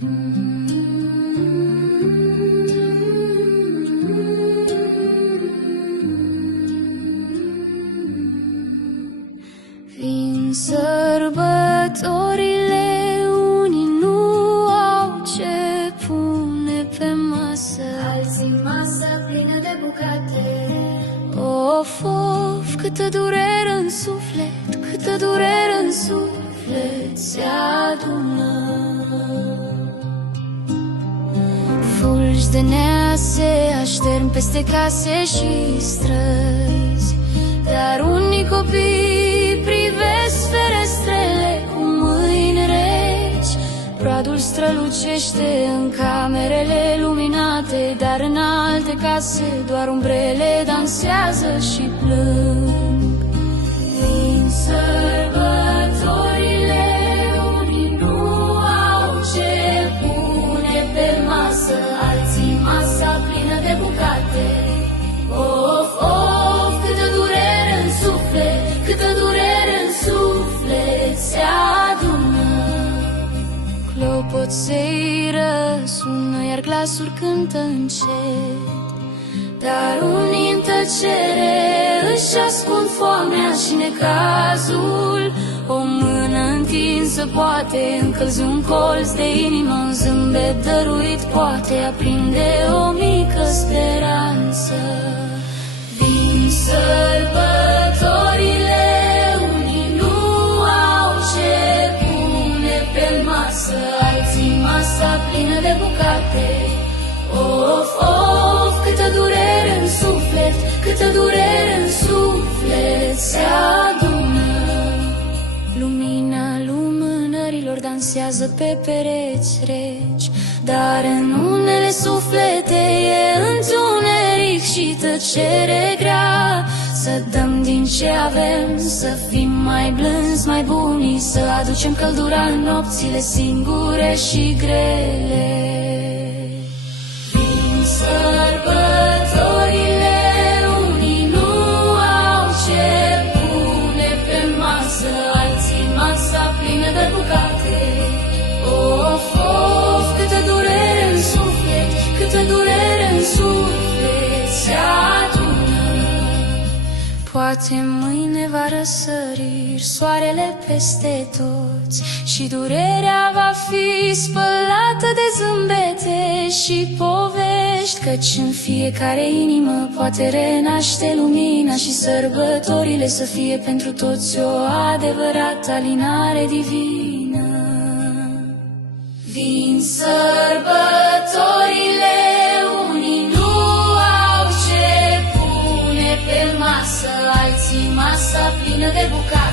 Vin sărbătorile, unii nu au ce pune pe masă, alții masă plină de bucate. Of, of, câtă durere în suflet, câtă durere în suflet se adună. Fulgi de nease aștern peste case și străzi, dar unii copii privesc ferestrele cu mâini reci. Pradul strălucește în camerele luminate, dar în alte case doar umbrele dansează și plâng. Vin sărbătorile, unii nu au ce pune pe masă, alții masa plină de bucate. Of, of, câtă durere în suflet, câtă durere în suflet se adună. Clopoței răsună, iar glasul cântă încet, dar unii în tăcere își ascund foamea și necazul. O mână întinsă poate încălzi un colț de inimă, un zâmbet dăruit poate aprinde o mică speranță. Vin sărbătorile, unii nu au ce pune pe masă, alții masa plină de bucate. Of, of, câtă durere în suflet, câtă durere în suflet se adună. Lumina lumânărilor dansează pe pereți reci, dar în unele suflete e întuneric și tăcere grea. Să dăm din ce avem, să fim mai blânzi, mai buni, să aducem căldura în nopțile singure și grele. Vin sărbătorile, unii nu au ce pune pe masă, alții masa plină de bucate. Of, of, câtă durere în suflet, câtă durere în suflet se adună. Poate mâine va răsări soarele peste toți și durerea va fi spălată de zâmbete și povești, căci în fiecare inimă poate renaște lumina și sărbătorile să fie pentru toți o adevărată alinare divină. Vin sărbătorile, unii nu au ce pune pe masă, alții masa plină de bucate.